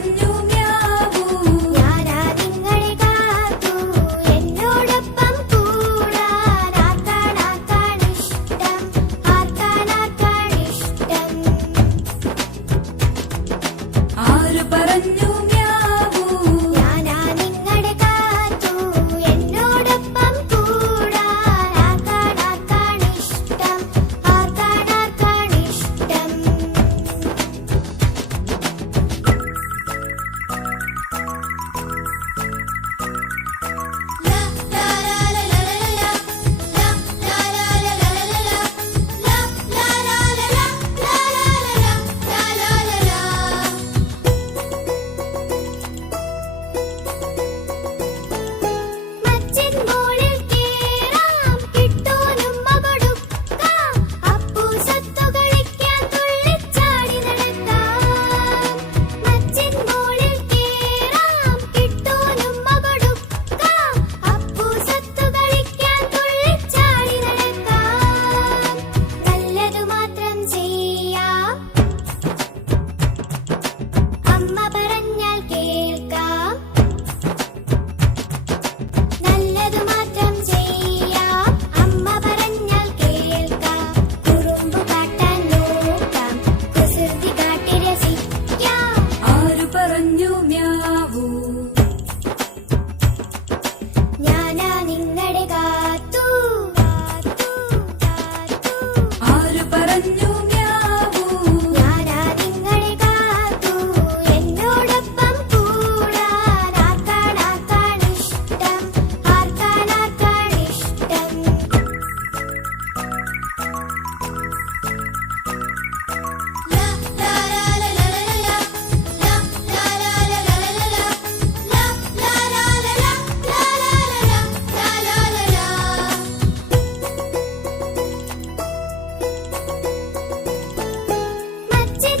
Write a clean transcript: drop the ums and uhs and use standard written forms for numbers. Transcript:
പറഞ്ഞു മ്യാവൂ. ഞാനാ നിങ്ങളെ കാത്തു എന്നോടൊപ്പം കൂടാൻ. ആർക്കാണിഷ്ടം, ആർക്കാണിഷ്ടം. ആര് പറഞ്ഞു മ്യാവൂ. ഞാനാ നിങ്ങളെ കാത്തു എന്നോടൊപ്പം കൂടാൻ. ആർക്കാണിഷ്ടം, ആർക്കാണിഷ്ടം. മച്ചിൻ മോളിൽ കേറാം, കിട്ടൂനുമ്മ കൊടുക്കാം. അപ്പു സത്തു കളിക്കാൻ തുള്ളിച്ചാടി നടക്കാം. മച്ചിൻ മോളിൽ കേറാം, കിട്ടൂനുമ്മ കൊടുക്കാം. അപ്പു സത്തു കളിക്കാൻ തുള്ളിച്ചാടി നടക്കാം. നല്ലതു മാത്രം ചെയ്യാം, അമ്മ പറഞ്ഞാൽ കേൾക്കാം. നല്ലതു മാത്രം ചെയ്യാം, അമ്മ പറഞ്ഞാൽ കേൾക്കാം. കുറുമ്പ് കാട്ടാൻ നോക്കാം, കുസൃതി കാട്ടി രസിക്കാം. ആര് പറഞ്ഞു മ്യാവൂ. ഞാനാ നിങ്ങളുടെ കാത്തു. ആര് പറഞ്ഞു മ്യാവൂ. ഞാനാ നിങ്ങളെ കാത്തു എന്നോടൊപ്പം കൂടാൻ. ആർക്കാണിഷ്ടം, ആർക്കാണിഷ്ടം. മച്ചിൻ